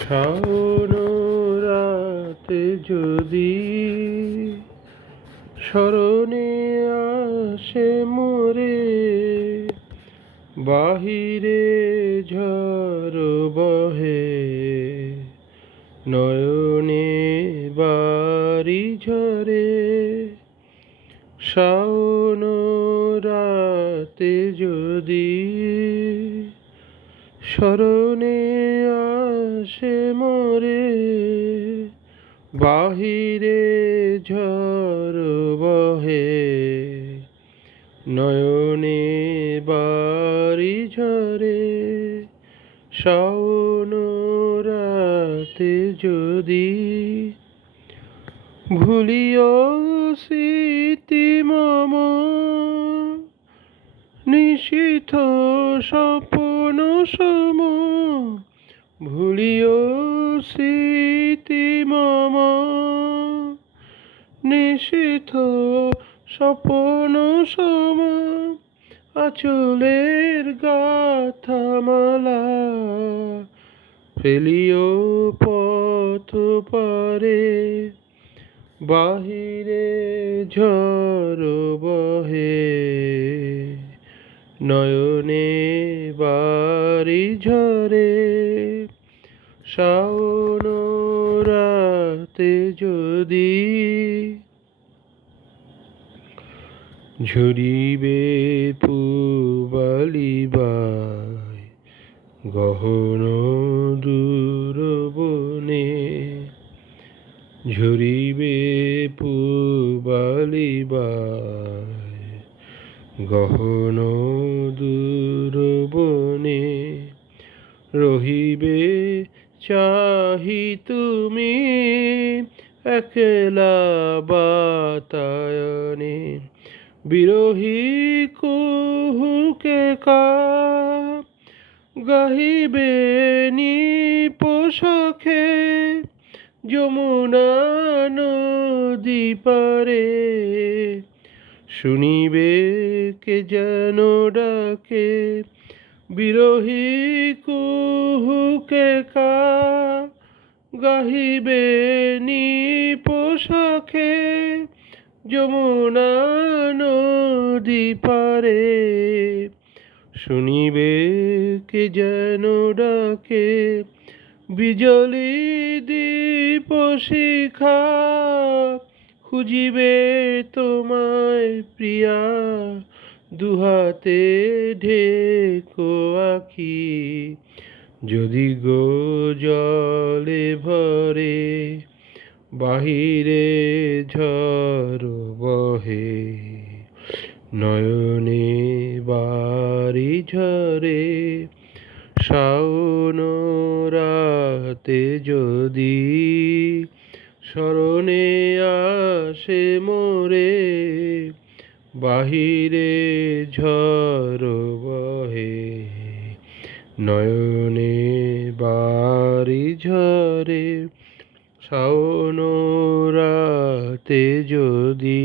শাওন রাতে যদি স্মরণে আসে মোরে, বাহিরে ঝড় বহে, নয়নে বাড়ি ঝরে। শাওন রাতে যদি স্মরণে আসে মোরে, বাহিরে ঝড় বহে, নয়নে বাড়ি ঝরে। শাওন রাতে যদি ভুলিও স্মৃতি মম, নিশীথ স্বপ্ন সম, ভুলিও স্মৃতি মম, নিশীথ স্বপ্ন সম। আঁচলের গাথা মালা ফেলিও পথ পারে, বাহিরে ঝড় বহে, নয়নে বাড়ি ঝরে। শাওন রাতে যদি ঝরিবে পুবালি বাই, গহন দূর বনে, ঝরিবে পুবালি বাই, গহন দূর বনে। রহিবে চাহি তুমি একলা বাতায়নে, বিরহী কুহুকে গাহিবে নিপোষাখে, যমুনা নদী পারে। শুনিবে কে যেন ডাকে, বিরহী কুহুকে গাহিবে নিপোষাখে, যমুনা নদী পারে। শুনিবে কে যেন ডাকে, বিজলি দীপ শিখা খুঁজিবে তোমায় প্রিয়া, দুহাতে ঢেকো আঁখি, যদি গো জলে ভরে, বাহিরে ঝড় বহে, নয়নে বাড়ি ঝরে। শাওন রাতে যদি স্মরণে আসে মোরে, বাহিরে ঝড় বহে, নয়নে বাড়ি ঝরে। শাওন রাতে যদি